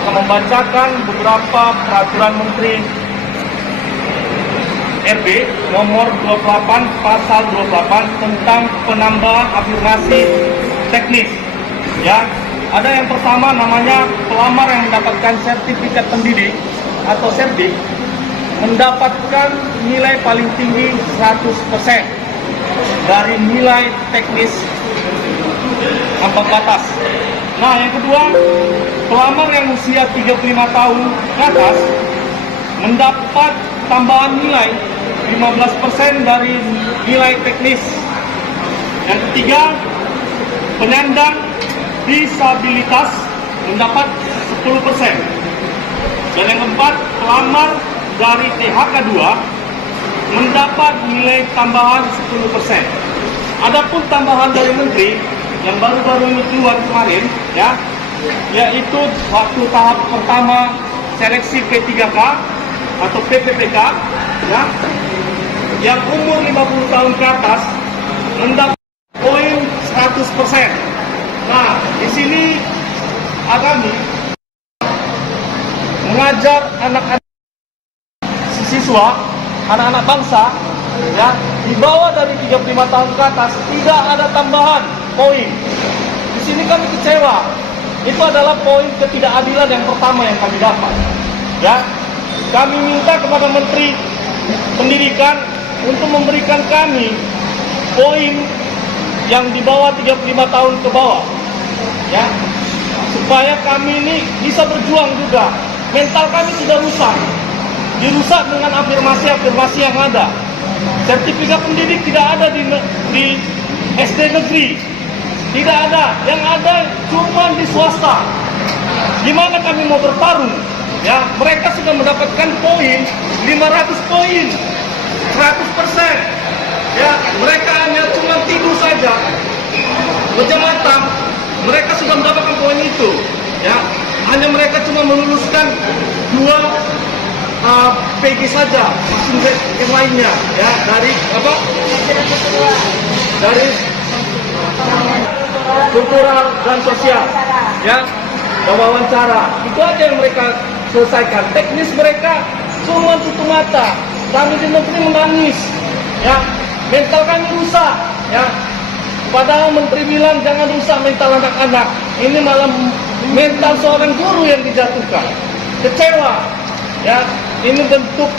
akan membacakan beberapa peraturan Menteri RB nomor 28 pasal 28 tentang penambahan afirmasi teknis. Ya, ada yang pertama namanya pelamar yang mendapatkan sertifikat pendidik atau serdik mendapatkan nilai paling tinggi 100% dari nilai teknis ambang batas. Nah, yang kedua, pelamar yang usia 35 tahun ke atas mendapat tambahan nilai 15% dari nilai teknis. Yang ketiga, penyandang disabilitas mendapat 10%. Dan yang keempat, pelamar dari THK 2 mendapat nilai tambahan 10%. Adapun tambahan dari menteri yang baru-baru ini keluar kemarin, ya, yaitu waktu tahap pertama seleksi P3K atau PPPK, ya, yang umur 50 tahun ke atas mendapat poin 100%. Nah, di sini kami mengajar anak-anak siswa, anak-anak bangsa, ya, di bawah dari 35 tahun ke atas tidak ada tambahan poin. Di sini kami kecewa. Itu adalah poin ketidakadilan yang pertama yang kami dapat. Ya, kami minta kepada Menteri Pendidikan untuk memberikan kami poin yang di bawah 35 tahun ke bawah, ya, supaya kami ini bisa berjuang juga. Mental kami sudah rusak, dirusak dengan afirmasi-afirmasi yang ada. Sertifikat pendidik tidak ada di SD negeri, tidak ada. Yang ada cuma di swasta. Gimana kami mau bertarung? Ya, mereka sudah mendapatkan poin 500 poin, 100%. Ya, mereka hanya cuma tidur saja, kerja matang, mereka sudah mendapatkan poin itu. Ya, hanya mereka cuma meluluskan 2 PG saja, masih yang lainnya, ya, dari apa? Dari kultural dan sosial, ya, dan wawancara. Itu aja yang mereka selesaikan. Teknis mereka cuma tutup mata. Kami di menteri menangis, ya, mental kami rusak, ya. Padahal menteri bilang jangan rusak mental anak-anak. Ini malah mental seorang guru yang dijatuhkan. Kecewa, ya. Ini bentuk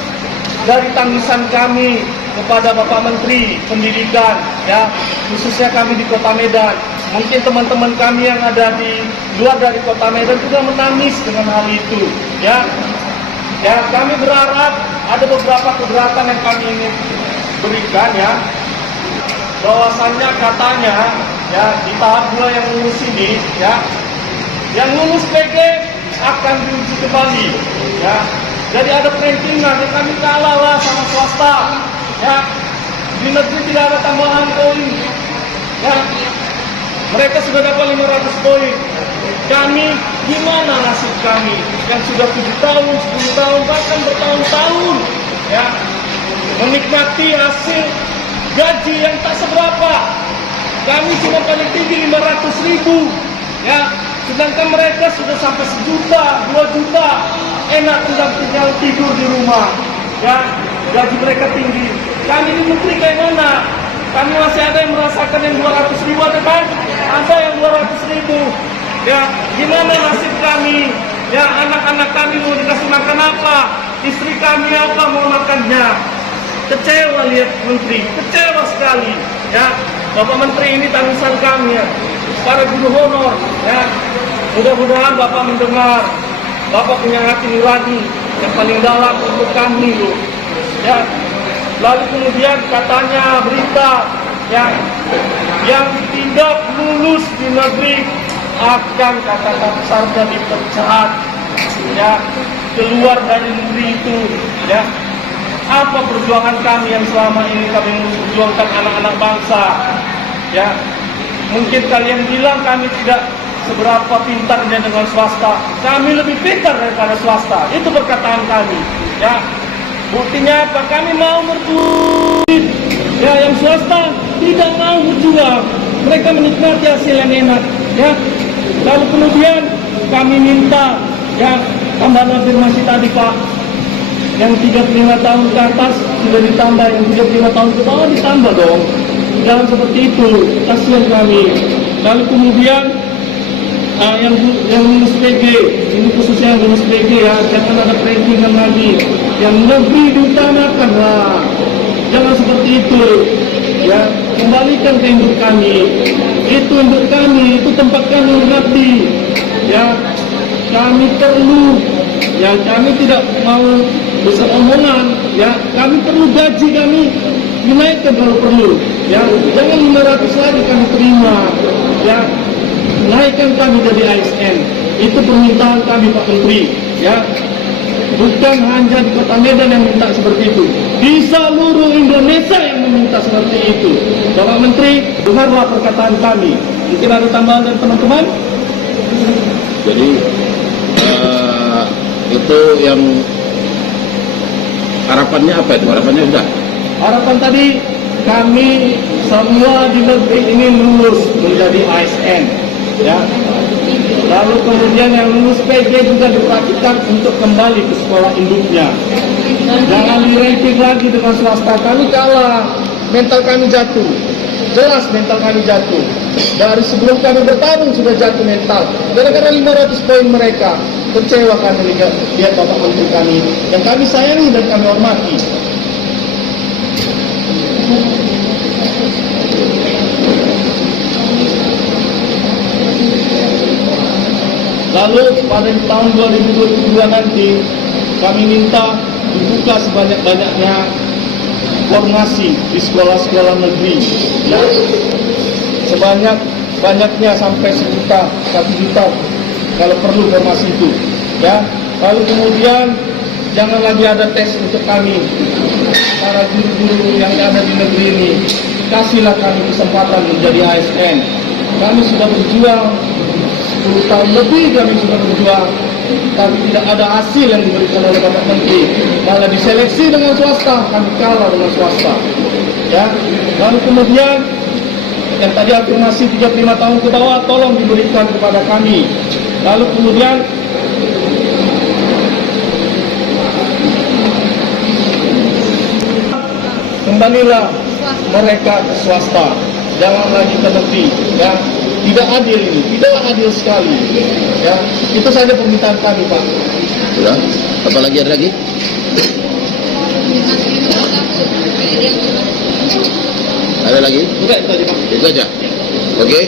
dari tangisan kami kepada Bapak Menteri Pendidikan, ya, khususnya kami di Kota Medan. Mungkin teman-teman kami yang ada di luar dari Kota Medan juga menangis dengan hal itu, ya. Ya, kami berharap ada beberapa keberatan yang kami ingin berikan, ya. Bahwasannya katanya, ya, di tahap 2 yang lulus ini, ya, yang lulus PG akan diuji kembali, ya. Jadi ada perankingan, yang kami kalah lah sama swasta, ya. Di negeri tidak ada tambahan poin, ya. Mereka sudah dapat 500 poin. Kami, gimana nasib kami yang sudah 7 tahun, 10 tahun, bahkan bertahun-tahun, ya, menikmati hasil gaji yang tak seberapa. Kami cuma paling tinggi 500.000, ya. Sedangkan mereka sudah sampai 1 juta, 2 juta, enak tinggal tidur di rumah, ya. Gaji mereka tinggi. Kami di menteri kayak mana? Kami masih ada yang merasakan yang 200.000, ada kan? Ada yang 200.000. Ya, gimana nasib kami? Ya, anak-anak kami mau dikasih makan apa? Istri kami apa mau makannya? Kecewa lihat menteri, kecewa sekali. Ya, Bapak Menteri ini tangisan kami, ya. Para guru honor, ya. Mudah-mudahan Bapak mendengar. Bapak punya hati nurani yang paling dalam untuk kami, loh. Ya. Lalu kemudian katanya berita, ya, yang tidak lulus di negeri akan katakan sarjana dipecat, ya, keluar dari negeri itu, ya. Apa perjuangan kami yang selama ini kami memperjuangkan anak-anak bangsa, ya. Mungkin kalian bilang kami tidak seberapa pintarnya dengan swasta, kami lebih pintar daripada swasta. Itu perkataan kami, ya. Buktinya apa? Kami mau berjuang, ya. Yang swasta tidak mau berjuang, mereka menikmati hasil yang enak, ya. Lalu kemudian kami minta, Ya, tambahan afirmasi tadi Pak, yang 35 tahun ke atas sudah ditambah, yang 35 tahun ke bawah ditambah dong. Jangan seperti itu, kasihan kami. Lalu kemudian yang lulus PG, ini khususnya yang lulus PG ya, jangan ada rankingan lagi. Yang negeri diutamakan lah, jangan seperti itu. Ya, kembalikan ke induk kami. Itu induk kami, itu tempat kami mengabdi. Ya, kami perlu. Ya, kami tidak mau besar omongan. Ya, kami perlu gaji kami dinaikkan kalau perlu. Ya, jangan 500 lagi kami terima. Ya, naikkan kami jadi ASN. Itu permintaan kami Pak Menteri. Ya, bukan hanya di Kota Medan yang minta seperti itu. Di seluruh Indonesia yang meminta seperti itu. Bapak Menteri, dengarlah perkataan kami. Mungkin ada tambahan dari teman-teman? Jadi itu yang harapannya apa itu? Harapannya sudah? Harapan tadi kami semua di negeri ini lulus menjadi ASN. Ya. Lalu kemudian yang lulus PG juga diperhatikan untuk kembali ke sekolah induknya. Jangan di-ranking lagi dengan swasta. Kami kalah, mental kami jatuh. Jelas mental kami jatuh. Dari sebelum kami bertarung sudah jatuh mental. Gara-gara 500 poin mereka. Kecewa kami lihat Bapak Menteri kami. Yang kami sayangi dan kami hormati. Lalu pada tahun 2022 nanti kami minta dibuka sebanyak-banyaknya formasi di sekolah-sekolah negeri. Ya. Sebanyak-banyaknya sampai 1 juta kalau perlu formasi itu. Ya. Lalu kemudian jangan lagi ada tes untuk kami, para guru-guru yang ada di negeri ini. Kasihlah kami kesempatan menjadi ASN. Kami sudah berjuang 10 tahun lebih, kami sudah berjuang, tapi tidak ada hasil yang diberikan oleh Bapak Menteri. Malah diseleksi dengan swasta, kami kalah dengan swasta. Ya, lalu kemudian yang tadi afirmasi 35 tahun ke bawah, tolong diberikan kepada kami. Lalu kemudian kembalilah mereka ke swasta, jangan lagi ke negeri. Ya, tidak adil ini, tidak adil sekali. Ya, itu saja permintaan kami Pak. Sudah? Apa lagi, ada lagi? Ada lagi? Enggak, itu aja Pak. Itu aja. Oke.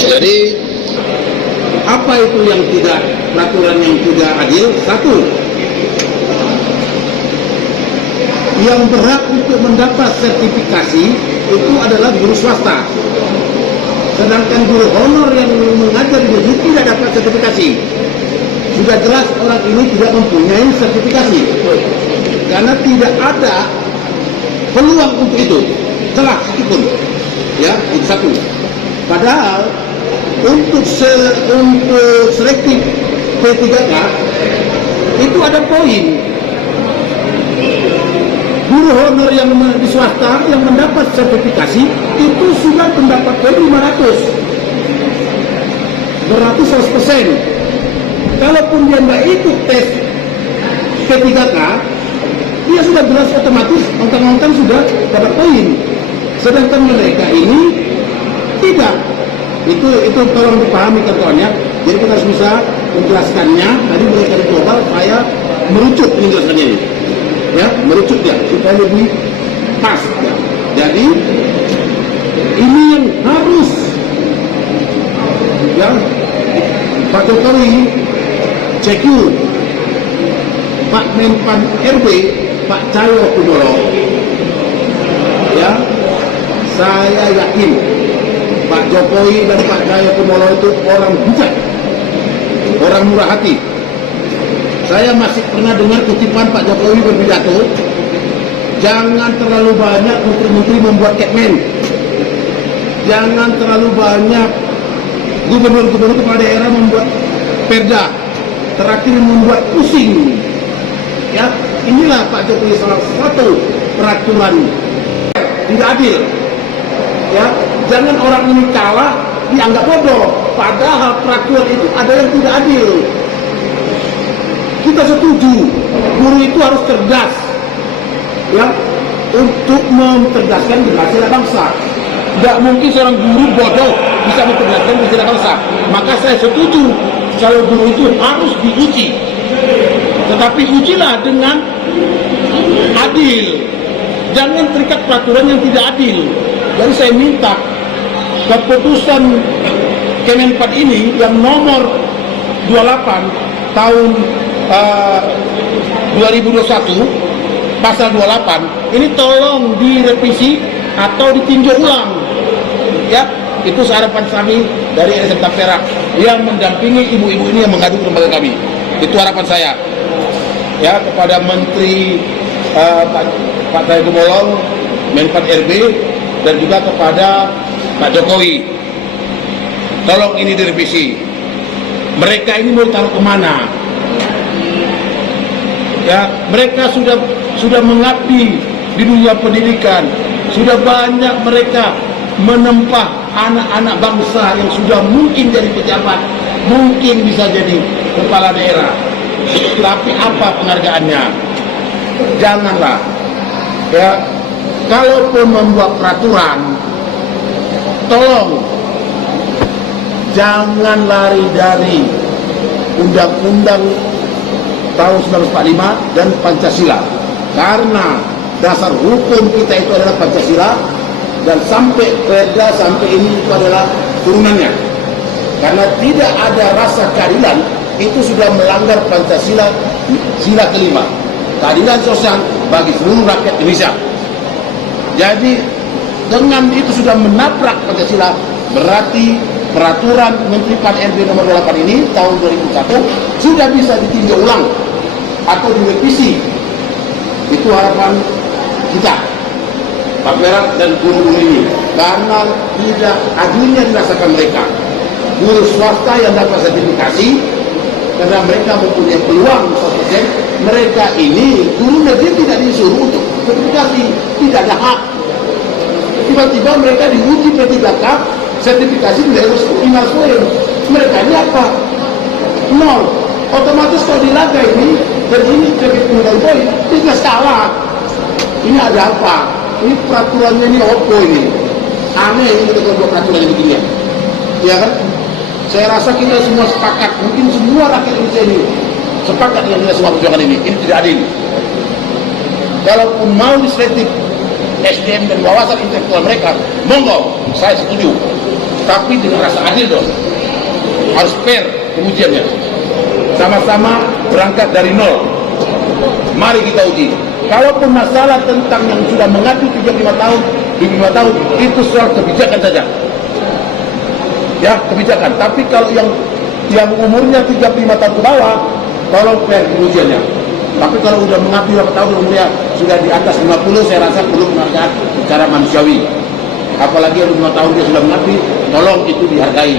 Jadi apa itu yang tidak, peraturan yang tidak adil? Satu, yang berhak untuk mendapat sertifikasi itu adalah guru swasta. Sedangkan guru honor yang mengajar di negeri tidak dapat sertifikasi. Sudah jelas orang ini tidak mempunyai sertifikasi. Karena tidak ada peluang untuk itu. Jelas itu pun. Ya, itu satu. Padahal untuk selektif P3K itu ada poin. Guru honor yang di swasta yang mendapat sertifikasi itu sudah mendapat poin 500. Berarti 100%. Kalaupun dia nggak ikut tes P3K, dia sudah jelas otomatis ontang-ontang sudah dapat poin. Sedangkan mereka ini tidak. Itu tolong dipahami kawan-kawannya. Jadi kita harus bisa menjelaskannya. Tadi mereka di global, saya merucut penjelasannya ini. Ya, merucut ya supaya lebih pas ya. Jadi ini yang harus ya Pak Jokowi CQ, Pak Menpan RB, Pak Cahyokumolo, ya, saya yakin Pak Jokowi dan Pak Cahyokumolo itu orang bijak, orang murah hati. Saya masih pernah dengar kutipan Pak Jokowi berpidato, jangan terlalu banyak menteri-menteri membuat Kepmen, jangan terlalu banyak gubernur-gubernur kepala daerah membuat perda, terakhir membuat pusing. Ya, inilah Pak Jokowi salah satu peraturan tidak adil. Ya, jangan orang ini kalah dianggap bodoh, padahal peraturan itu ada yang tidak adil. kita setuju guru itu harus cerdas, ya, untuk mencerdaskan generasi bangsa. Tidak mungkin seorang guru bodoh bisa mencerdaskan generasi bangsa. Maka saya setuju kalau guru itu harus diuji, tetapi ujilah dengan adil, jangan terikat peraturan yang tidak adil. Jadi saya minta keputusan Kemenpad ini yang nomor 28 tahun 2021 pasal 28 ini tolong direvisi atau ditinjau ulang, ya. Itu harapan kami dari LSM Tapera yang mendampingi ibu-ibu ini yang mengadu ke lembaga kami. Itu harapan saya, ya, kepada Menteri Pak Taya Gumolong, Menpan RB, dan juga kepada Pak Jokowi. Tolong ini direvisi. Mereka ini mau taruh kemana? Ya, mereka sudah mengabdi di dunia pendidikan. Sudah banyak mereka menempah anak-anak bangsa yang sudah mungkin jadi pejabat, mungkin bisa jadi kepala daerah. Tapi apa penghargaannya? Janganlah, ya, kalaupun membuat peraturan, tolong jangan lari dari Undang-Undang tahun 1945 dan Pancasila, karena dasar hukum kita itu adalah Pancasila, dan sampai Perda sampai ini itu adalah turunannya. Karena tidak ada rasa keadilan, itu sudah melanggar Pancasila sila kelima, keadilan sosial bagi seluruh rakyat Indonesia. Jadi dengan itu sudah menabrak Pancasila, berarti peraturan Menteri Pan RB nomor 28 ini tahun 2001 sudah bisa ditinjau ulang atau direvisi. Itu harapan kita, Pak Perak dan guru-guru ini, karena tidak adilnya dirasakan mereka. Guru swasta yang dapat sertifikasi karena mereka mempunyai peluang 100%, mereka ini guru negeri tidak disuruh untuk sertifikasi, tidak ada hak. Tiba-tiba mereka diuji P3K, sertifikasi tidak harus 5 poin. Mereka ini apa? 0. Otomatis kalau dilaga ini dan ini jadi 9 poin, tidak salah. Ini ada apa? Ini peraturannya ini apa ini? Aneh ini kita buat peraturan yang begini, ya kan? Saya rasa kita semua sepakat, mungkin semua rakyat Indonesia ini sepakat dengan kita semua perjuangan ini. Ini tidak adil. Kalaupun mau diselektif SDM dan wawasan intelektual mereka, monggo, saya setuju. Tapi dengan rasa adil dong, harus fair pengujiannya. Sama-sama berangkat dari nol. Mari kita uji. Kalaupun masalah tentang yang sudah mengadu 35 tahun, 25 tahun, itu soal kebijakan saja. Ya, kebijakan. Tapi kalau yang umurnya 35 tahun ke bawah, tolong fair pengujiannya. Tapi kalau sudah mengabdi berapa tahun, umurnya sudah di atas 50, saya rasa perlu penghargaan secara manusiawi. Apalagi yang 5 tahun dia sudah mengabdi, tolong itu dihargai.